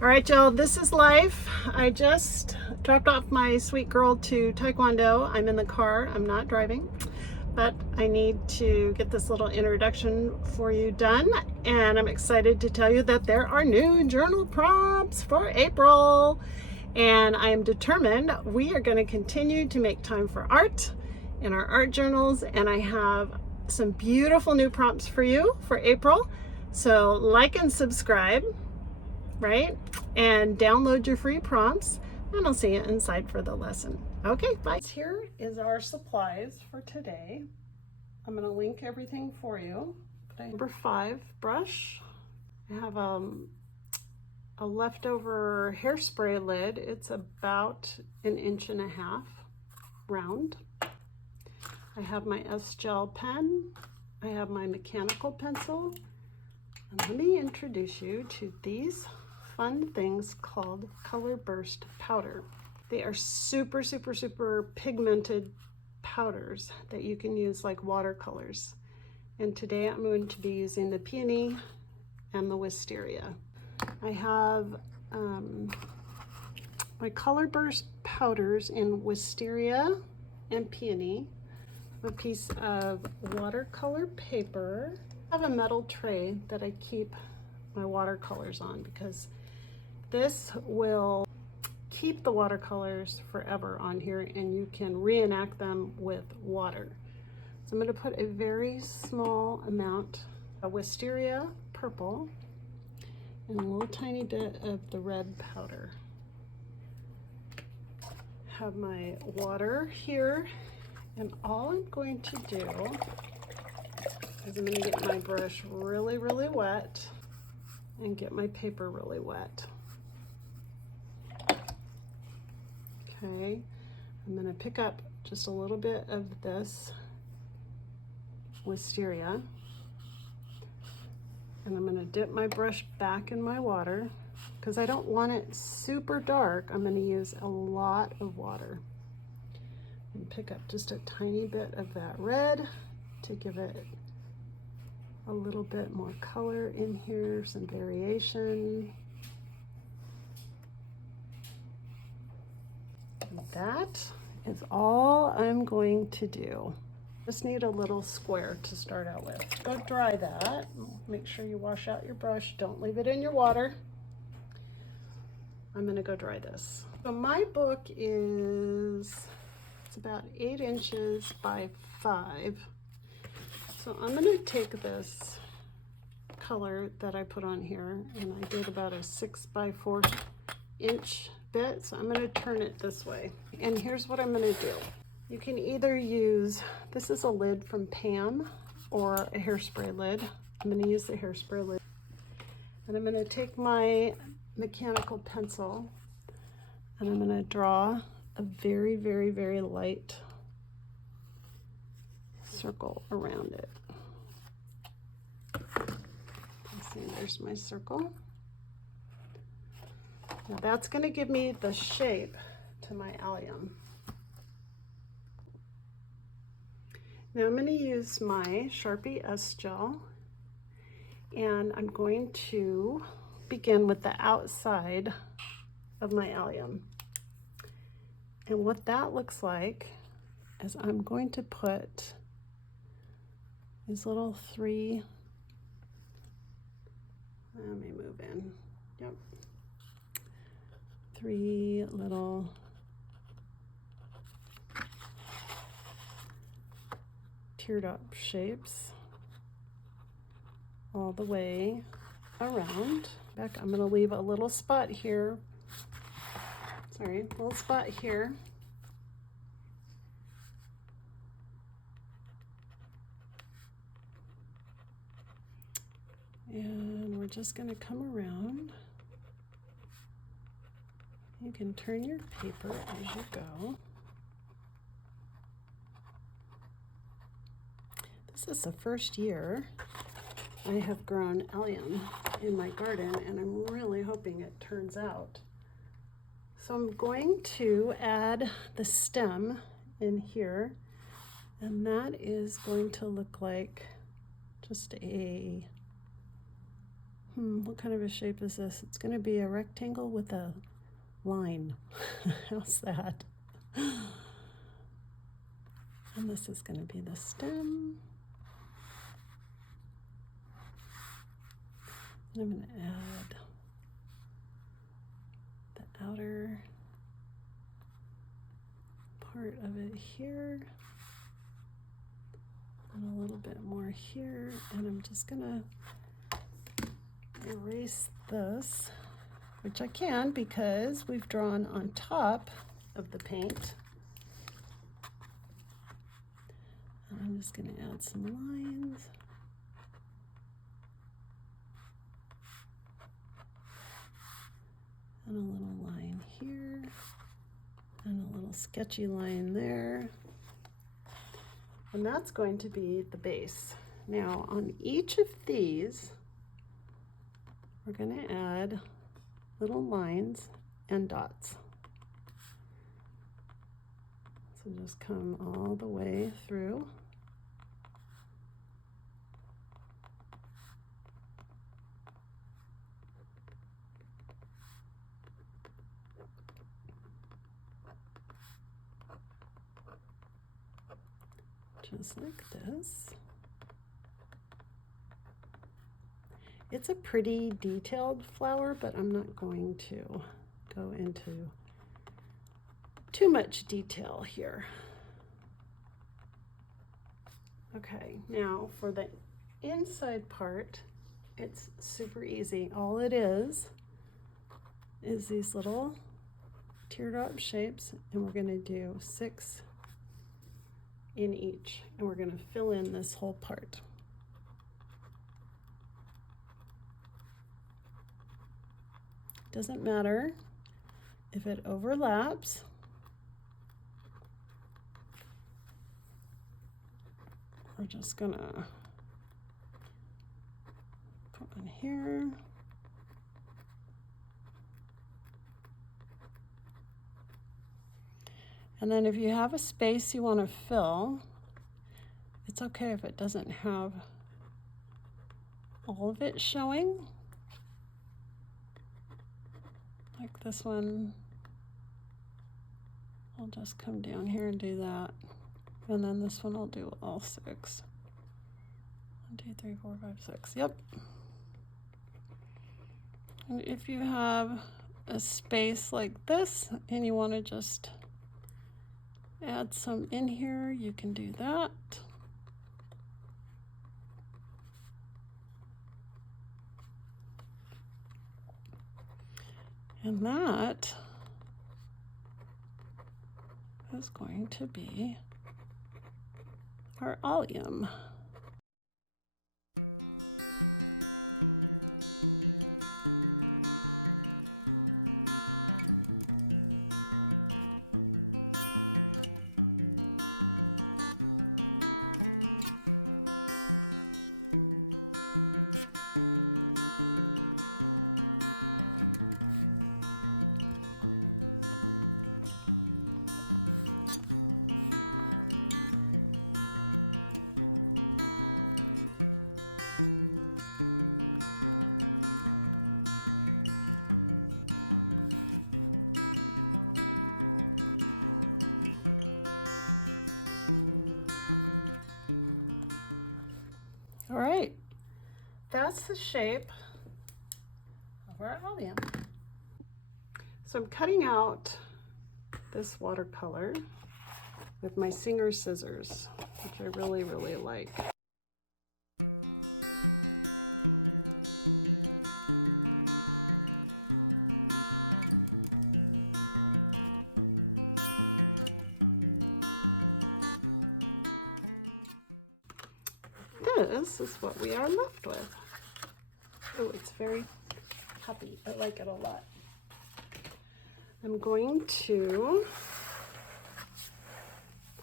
All right, y'all, this is life. I just dropped off my sweet girl to Taekwondo. I'm in the car, I'm not driving, but I need to get this little introduction for you done. And I'm excited to tell you that there are new journal prompts for April. And I am determined we are going to continue to make time for art in our art journals. And I have some beautiful new prompts for you for April. So like and subscribe, right? And download your free prompts, and I'll see you inside for the lesson. Okay, bye. Here is our supplies for today. I'm going to link everything for you. Number 5 brush. I have a leftover hairspray lid. It's about 1.5 inches round. I have my S-Gel pen. I have my mechanical pencil. And let me introduce you to these fun things called Color Burst powder. They are super pigmented powders that you can use like watercolors. And today I'm going to be using the peony and the wisteria. I have my Color Burst powders in wisteria and peony, a piece of watercolor paper. I have a metal tray that I keep my watercolors on because this will keep the watercolors forever on here and you can reenact them with water. So I'm going to put a very small amount of wisteria purple and a little tiny bit of the red powder. Have my water here, and all I'm going to do is I'm going to get my brush really wet and get my paper really wet. Okay, I'm going to pick up just a little bit of this wisteria, and I'm going to dip my brush back in my water because I don't want it super dark. I'm going to use a lot of water and pick up just a tiny bit of that red to give it a little bit more color in here, some variation. And that is all I'm going to do. Just need a little square to start out with. Go dry that. Make sure you wash out your brush. Don't leave it in your water. I'm gonna go dry this. So my book it's about 8 inches by 5. So I'm going to take this color that I put on here, and I did about a 6 by 4 inch bit. So I'm going to turn it this way. And here's what I'm going to do. You can either use, this is a lid from Pam or a hairspray lid. I'm going to use the hairspray lid. And I'm going to take my mechanical pencil and I'm going to draw a very light circle around it. See, there's my circle. Now that's going to give me the shape to my allium. Now I'm going to use my Sharpie S-Gel, and I'm going to begin with the outside of my allium. And what that looks like is I'm going to put these little 3, let me move in, yep, 3 little teardrop shapes all the way around. Back, I'm going to leave a little spot here, sorry, a little spot here. And we're just going to come around. You can turn your paper as you go. This is the first year I have grown allium in my garden, and I'm really hoping it turns out. So I'm going to add the stem in here, and that is going to look like just a What kind of a shape is this? It's going to be a rectangle with a line. How's that? And this is going to be the stem. And I'm going to add the outer part of it here. And a little bit more here. And I'm just going to erase this, which I can because we've drawn on top of the paint. And I'm just going to add some lines. And a little line here. And a little sketchy line there. And that's going to be the base. Now on each of these, we're going to add little lines and dots. So just come all the way through. Just like this. It's a pretty detailed flower, but I'm not going to go into too much detail here. Okay, now for the inside part, it's super easy. All it is these little teardrop shapes, and we're going to do 6 in each, and we're going to fill in this whole part. Doesn't matter if it overlaps. We're just gonna put one here. And then if you have a space you want to fill, it's okay if it doesn't have all of it showing. Like this one, I'll just come down here and do that. And then this one I'll do all 6. 1, 2, 3, 4, 5, 6. Yep. And if you have a space like this and you want to just add some in here, you can do that. And that is going to be our allium. All right, that's the shape of our allium. So I'm cutting out this watercolor with my Singer scissors, which I really, really like. This is what we are left with. Oh, it's very puffy. I like it a lot. I'm going to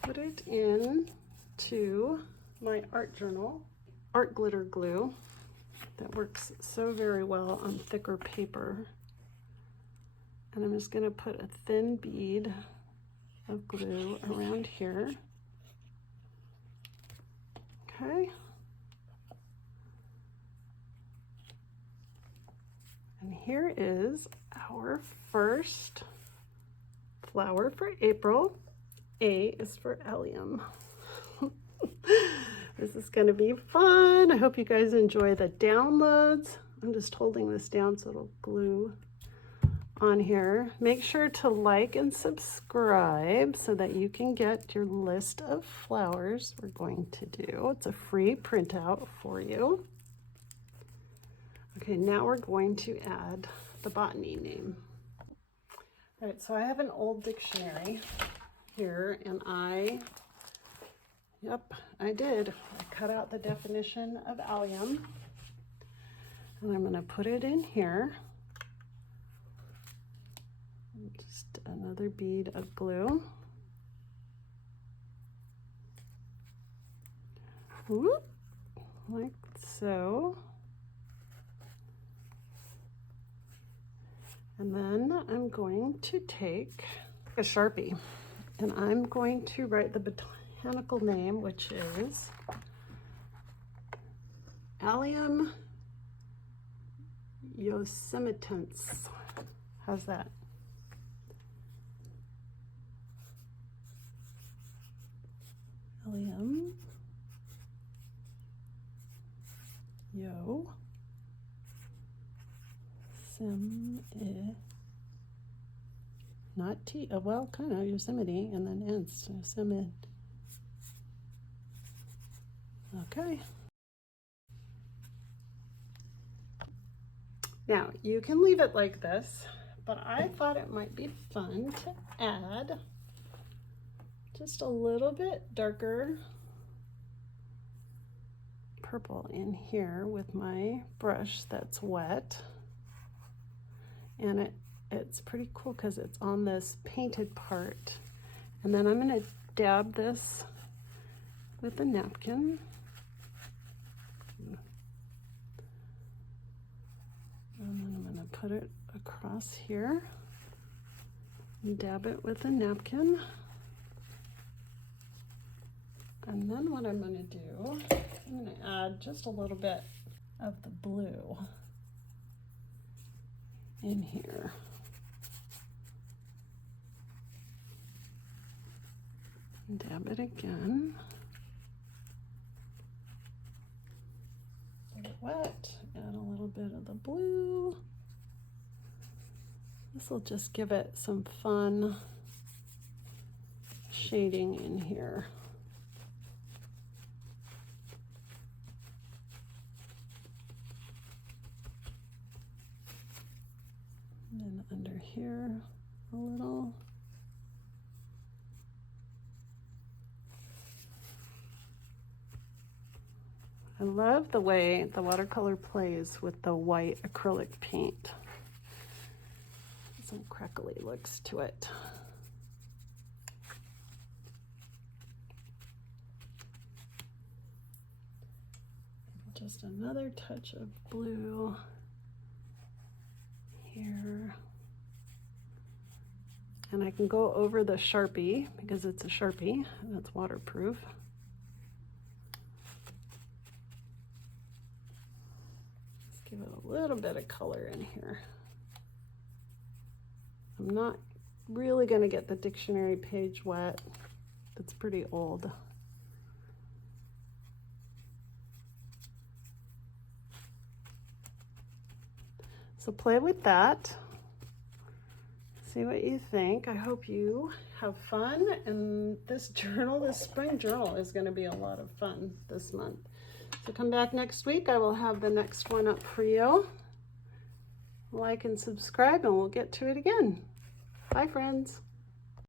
put it into my art journal, art glitter glue, that works so very well on thicker paper. And I'm just going to put a thin bead of glue around here. Okay. And here is our first flower for April. A is for allium. This is going to be fun. I hope you guys enjoy the downloads. I'm just holding this down so it'll glue on here. Make sure to like and subscribe so that you can get your list of flowers we're going to do. It's a free printout for you. Okay, now we're going to add the botany name. All right, so I have an old dictionary here, and I cut out the definition of allium, and I'm going to put it in here. Just another bead of glue. Whoop, like so. And then I'm going to take a Sharpie, and I'm going to write the botanical name, which is Allium yosemitans. How's that? Allium not T, well, kind of Yosemite, and then ends, Yosemite. Okay. Now, you can leave it like this, but I thought it might be fun to add just a little bit darker purple in here with my brush that's wet. And it's pretty cool because it's on this painted part. And then I'm going to dab this with a napkin. And then I'm going to put it across here and dab it with a napkin. And then what I'm going to do, I'm going to add just a little bit of the blue in here. And dab it again. Get it wet, add a little bit of the blue. This will just give it some fun shading in here. And then under here a little. I love the way the watercolor plays with the white acrylic paint. Some crackly looks to it. Just another touch of blue here. And I can go over the Sharpie because it's a Sharpie and it's waterproof. Let's give it a little bit of color in here. I'm not really going to get the dictionary page wet. It's pretty old. So play with that. See what you think. I hope you have fun. And this journal, this spring journal, is going to be a lot of fun this month. So come back next week. I will have the next one up for you. Like and subscribe, and we'll get to it again. Bye, friends.